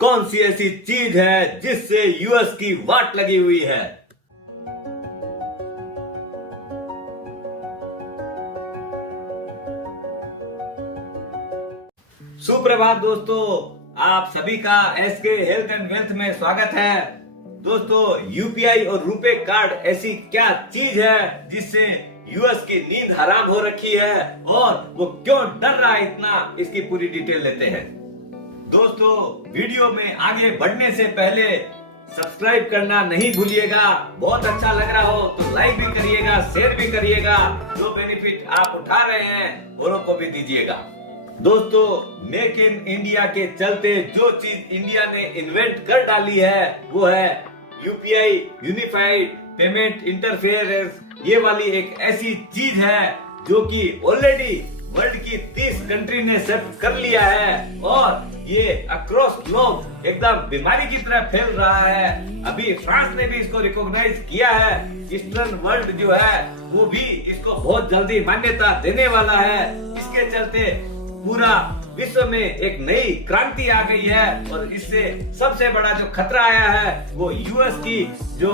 कौन सी ऐसी चीज है जिससे यूएस की वाट लगी हुई है? सुप्रभात दोस्तों, आप सभी का एसके हेल्थ एंड वेल्थ में स्वागत है। दोस्तों, यूपीआई और रुपे कार्ड ऐसी क्या चीज है जिससे यूएस की नींद हराम हो रखी है और वो क्यों डर रहा है इतना, इसकी पूरी डिटेल लेते हैं। दोस्तों, वीडियो में आगे बढ़ने से पहले सब्सक्राइब करना नहीं भूलिएगा। बहुत अच्छा लग रहा हो तो लाइक भी करिएगा, शेयर भी करिएगा। जो बेनिफिट आप उठा रहे हैं औरों को भी दीजिएगा। दोस्तों, मेक इन इंडिया के चलते जो चीज इंडिया ने इन्वेंट कर डाली है वो है यूपीआई, यूनिफाइड पेमेंट इंटरफेरेंस। ये वाली एक ऐसी चीज है जो कि ऑलरेडी वर्ल्ड की 30 कंट्री ने सेट कर लिया है और ये अक्रॉस ग्लोब एकदम बीमारी की तरह फैल रहा है। अभी फ्रांस ने भी इसको रिकॉग्नाइज किया है। ईस्टर्न वर्ल्ड जो है वो भी इसको बहुत जल्दी मान्यता देने वाला है। इसके चलते पूरा विश्व में एक नई क्रांति आ गई है और इससे सबसे बड़ा जो खतरा आया है वो यूएस की जो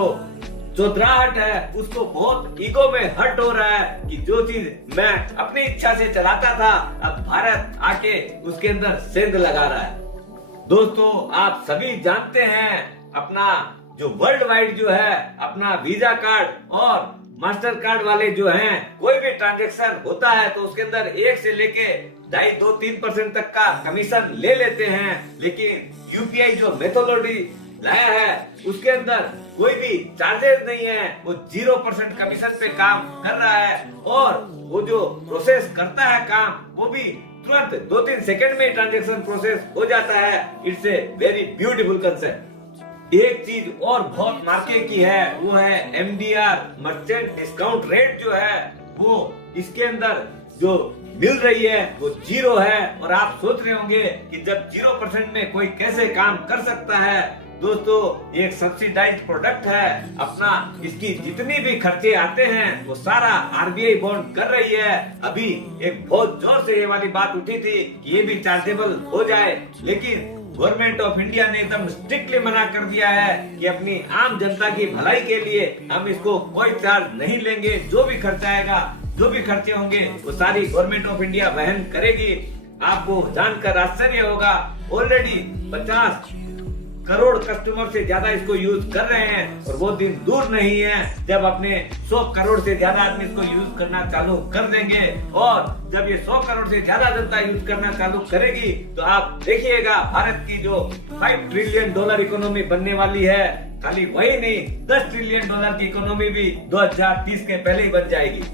चौधराहट है उसको बहुत ईगो में हर्ट हो रहा है कि जो चीज मैं अपनी इच्छा से चलाता था अब भारत आके उसके अंदर सेंध लगा रहा है। दोस्तों, आप सभी जानते हैं अपना जो वर्ल्ड वाइड जो है अपना वीजा कार्ड और मास्टर कार्ड वाले जो हैं, कोई भी ट्रांजैक्शन होता है तो उसके अंदर 1 से लेके 2.5, 2, 3% तक का कमीशन ले लेते हैं। लेकिन यूपीआई जो मेथोडोलॉजी लाया है उसके अंदर कोई भी चार्जेस नहीं है। वो 0% कमीशन पे काम कर रहा है और वो जो प्रोसेस करता है काम वो भी तुरंत 2-3 सेकंड में ट्रांजैक्शन प्रोसेस हो जाता है। It's a very beautiful concept. एक चीज और बहुत मार्के की है वो है एमडीआर, मर्चेंट डिस्काउंट रेट जो है वो इसके अंदर जो मिल रही है वो 0 है। और आप सोच रहे होंगे कि जब 0% में कोई कैसे काम कर सकता है। दोस्तों, ये एक सब्सिडाइज्ड प्रोडक्ट है अपना। इसकी जितनी भी खर्चे आते हैं वो सारा आरबीआई बॉन्ड कर रही है। अभी एक बहुत जोर से ये वाली बात उठी थी कि ये भी चार्जेबल हो जाए, लेकिन गवर्नमेंट ऑफ इंडिया ने एकदम स्ट्रिक्टली मना कर दिया है कि अपनी आम जनता की भलाई के लिए हम इसको कोई चार्ज नहीं लेंगे। जो भी खर्चा आएगा, जो भी खर्चे होंगे वो सारी गवर्नमेंट ऑफ इंडिया वहन करेगी। आपको जानकर आश्चर्य होगा, ऑलरेडी 50 करोड़ कस्टमर से ज्यादा इसको यूज कर रहे हैं और वो दिन दूर नहीं है जब अपने 100 करोड़ से ज्यादा आदमी इसको यूज करना चालू कर देंगे। और जब ये 100 करोड़ से ज्यादा जनता यूज करना चालू करेगी तो आप देखिएगा भारत की जो $5 ट्रिलियन इकोनॉमी बनने वाली है, खाली वही नहीं $10 ट्रिलियन की इकोनॉमी भी 2030 के पहले ही बन जाएगी।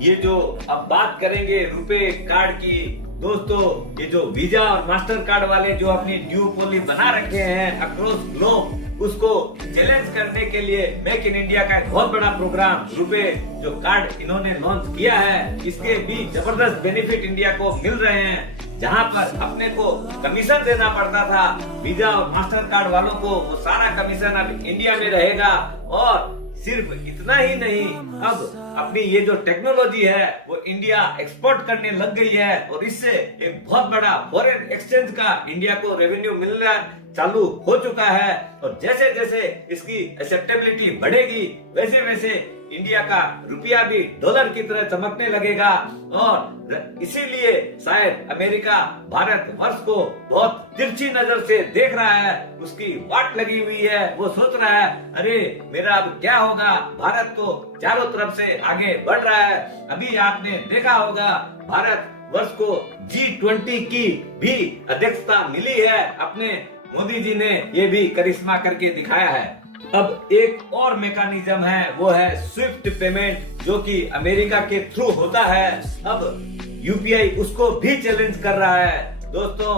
ये जो अब बात करेंगे रुपे कार्ड की, दोस्तों ये जो वीजा और मास्टर कार्ड वाले जो अपनी ड्यूपोली बना रखे हैं अक्रॉस ग्लोब, उसको चैलेंज करने के लिए मेक इन इंडिया का एक बहुत बड़ा प्रोग्राम रुपे जो कार्ड इन्होंने लॉन्च किया है। इसके भी जबरदस्त बेनिफिट इंडिया को मिल रहे हैं। जहां पर अपने को कमीशन देना पड़ता था वीजा और मास्टर कार्ड वालों को, वो सारा कमीशन अब इंडिया में रहेगा। और सिर्फ इतना ही नहीं, अब अपनी ये जो टेक्नोलॉजी है वो इंडिया एक्सपोर्ट करने लग गई है और इससे एक बहुत बड़ा फॉरेन एक्सचेंज का इंडिया को रेवेन्यू मिलना चालू हो चुका है। और जैसे जैसे इसकी एक्सेप्टेबिलिटी बढ़ेगी वैसे वैसे इंडिया का रुपया भी डॉलर की तरह चमकने लगेगा। और इसीलिए शायद अमेरिका भारत वर्ष को बहुत तिरछी नजर से देख रहा है, उसकी वाट लगी हुई है। वो सोच रहा है अरे मेरा अब क्या होगा, भारत तो चारों तरफ से आगे बढ़ रहा है। अभी आपने देखा होगा भारत वर्ष को G20 की भी अध्यक्षता मिली है। अपने मोदी जी ने ये भी करिश्मा करके दिखाया है। अब एक और मैकेनिज्म है वो है स्विफ्ट पेमेंट, जो कि अमेरिका के थ्रू होता है। अब यूपीआई उसको भी चैलेंज कर रहा है। दोस्तों,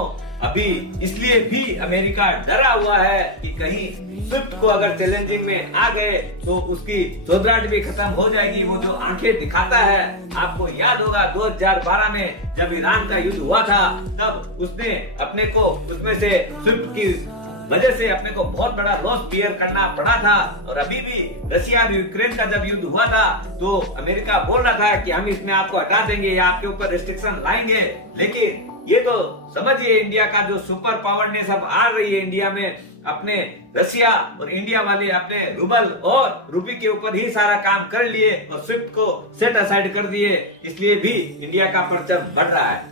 अभी इसलिए भी अमेरिका डरा हुआ है कि कहीं स्विफ्ट को अगर चैलेंजिंग में आ गए तो उसकी चौधराहट भी खत्म हो जाएगी। वो जो आंखें दिखाता है, आपको याद होगा 2012 में जब ईरान का युद्ध हुआ था तब उसने अपने को उसमें से स्विफ्ट की वजह से अपने को बहुत बड़ा लॉस बियर करना पड़ा था। और अभी भी रशिया और यूक्रेन का जब युद्ध हुआ था तो अमेरिका बोल रहा था कि हम इसमें आपको हटा देंगे या आपके ऊपर रिस्ट्रिक्शन लाएंगे, लेकिन ये तो समझिए इंडिया का जो सुपर पावरनेस अब आ रही है इंडिया में, अपने रशिया और इंडिया वाले अपने रूबल और रूपी के ऊपर ही सारा काम कर लिए और स्विफ्ट को सेट असाइड कर दिए, इसलिए भी इंडिया का परचम बढ़ रहा है।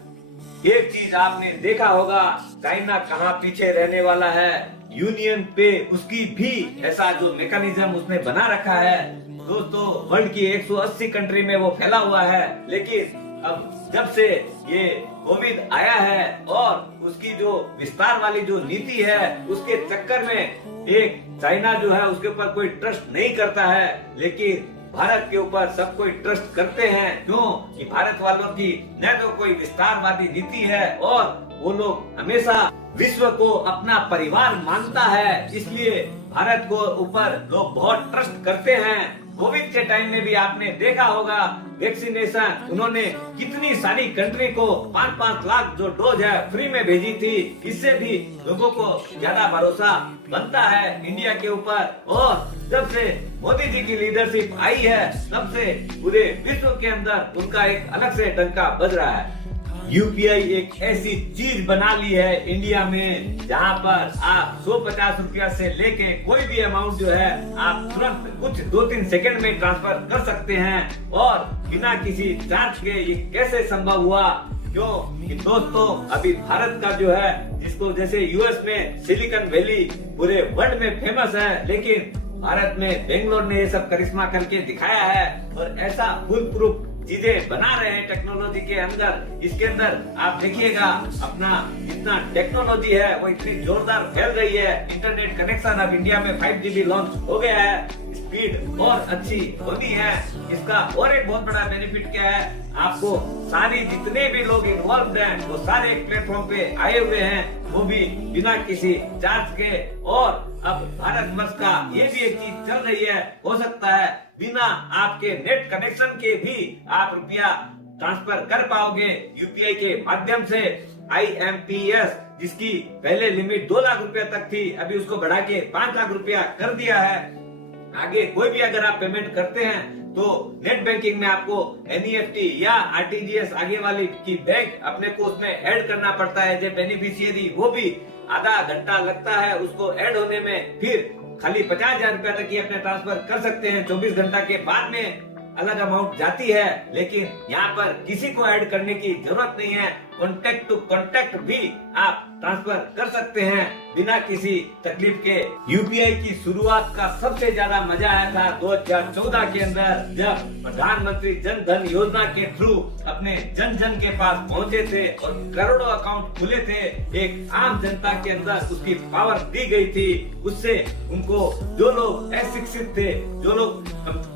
एक चीज आपने देखा होगा, चाइना कहाँ पीछे रहने वाला है, यूनियन पे उसकी भी ऐसा जो मैकेनिज्म उसने बना रखा है। दोस्तों वर्ल्ड की 180 कंट्री में वो फैला हुआ है, लेकिन अब जब से ये कोविड आया है और उसकी जो विस्तार वाली जो नीति है उसके चक्कर में एक चाइना जो है उसके ऊपर कोई ट्रस्ट नहीं करता है, लेकिन भारत के ऊपर सब कोई ट्रस्ट करते हैं। क्यों कि भारत वालों की न तो कोई विस्तारवादी नीति है और वो लोग हमेशा विश्व को अपना परिवार मानता है, इसलिए भारत को ऊपर लोग बहुत ट्रस्ट करते हैं। कोविड के टाइम में भी आपने देखा होगा वैक्सीनेशन उन्होंने कितनी सारी कंट्री को 5-5 लाख जो डोज है फ्री में भेजी थी, इससे भी लोगों को ज्यादा भरोसा बनता है इंडिया के ऊपर। और जब से मोदी जी की लीडरशिप आई है तब से पूरे विश्व के अंदर उनका एक अलग से डंका बज रहा है। यूपीआई एक ऐसी चीज बना ली है इंडिया में जहां पर आप 150 रुपया से लेके कोई भी अमाउंट जो है आप तुरंत कुछ 2-3 सेकंड में ट्रांसफर कर सकते हैं और बिना किसी चार्ज के। ये कैसे संभव हुआ? क्यों कि दोस्तों अभी भारत का जो है, जिसको जैसे यूएस में सिलिकॉन वैली पूरे वर्ल्ड में फेमस है, लेकिन भारत में बेंगलोर ने ये सब करिश्मा करके दिखाया है और ऐसा फुल प्रूफ चीजें बना रहे हैं टेक्नोलॉजी के अंदर। इसके अंदर आप देखिएगा अपना जितना टेक्नोलॉजी है वो इतनी जोरदार फैल रही है। इंटरनेट कनेक्शन अब इंडिया में 5G लॉन्च हो गया है, स्पीड बहुत अच्छी होनी है। इसका और एक बहुत बड़ा बेनिफिट क्या है, आपको सारी जितने भी लोग इन्वॉल्व हैं वो सारे एक प्लेटफॉर्म पे आए हुए हैं, वो भी बिना किसी चार्ज के। और अब भारत वर्ष का ये भी एक चीज चल रही है, हो सकता है बिना आपके नेट कनेक्शन के भी आप रुपया ट्रांसफर कर पाओगे यूपीआई के माध्यम से। IMPS जिसकी पहले लिमिट 2 लाख रुपया तक थी, अभी उसको बढ़ा के 5 लाख रुपया कर दिया है। आगे कोई भी अगर आप पेमेंट करते हैं तो नेट बैंकिंग में आपको NEFT या RTGS आगे वाली की बैंक अपने को उसमें ऐड करना पड़ता है जो बेनिफिशियरी, वो भी आधा घंटा लगता है उसको ऐड होने में। फिर खाली 50,000 रुपया तक ही अपने ट्रांसफर कर सकते हैं, 24 घंटा के बाद में अलग अमाउंट जाती है। लेकिन यहाँ पर किसी को ऐड करने की जरूरत नहीं है, कॉन्टेक्ट टू कॉन्टेक्ट भी आप ट्रांसफर कर सकते हैं बिना किसी तकलीफ के। यूपीआई की शुरुआत का सबसे ज्यादा मजा आया था 2014 के अंदर, जब प्रधानमंत्री जन धन योजना के थ्रू अपने जन जन के पास पहुंचे थे और करोड़ों अकाउंट खुले थे। एक आम जनता के अंदर उसकी पावर दी गई थी। उससे उनको जो लोग अशिक्षित थे, जो लोग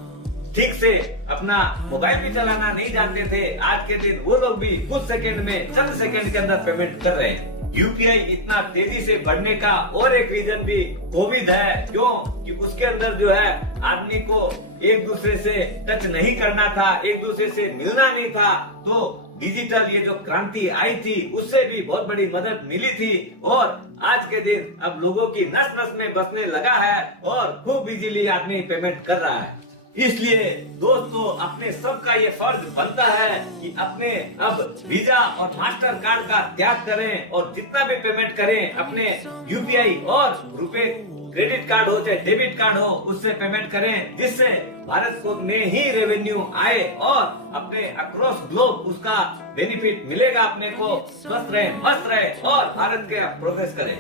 ठीक से अपना मोबाइल भी चलाना नहीं जानते थे, आज के दिन वो लोग भी कुछ सेकंड में, चंद सेकंड के अंदर पेमेंट कर रहे हैं। यूपीआई इतना तेजी से बढ़ने का और एक रीजन भी कोविड है। क्यों कि उसके अंदर जो है आदमी को एक दूसरे से टच नहीं करना था, एक दूसरे से मिलना नहीं था, तो डिजिटल ये जो क्रांति आई थी उससे भी बहुत बड़ी मदद मिली थी। और आज के दिन अब लोगों की नस नस में बसने लगा है और खूब इजीली आदमी पेमेंट कर रहा है। इसलिए दोस्तों अपने सबका ये फर्ज बनता है कि अपने अब वीजा और मास्टर कार्ड का त्याग करें और जितना भी पेमेंट करें अपने यूपीआई और रुपए क्रेडिट कार्ड हो चाहे डेबिट कार्ड हो उससे पेमेंट करें, जिससे भारत को में ही रेवेन्यू आए और अपने अक्रॉस ग्लोब उसका बेनिफिट मिलेगा। अपने को स्वस्थ रहे, मस्त रहे और भारत के प्रोग्रेस करें।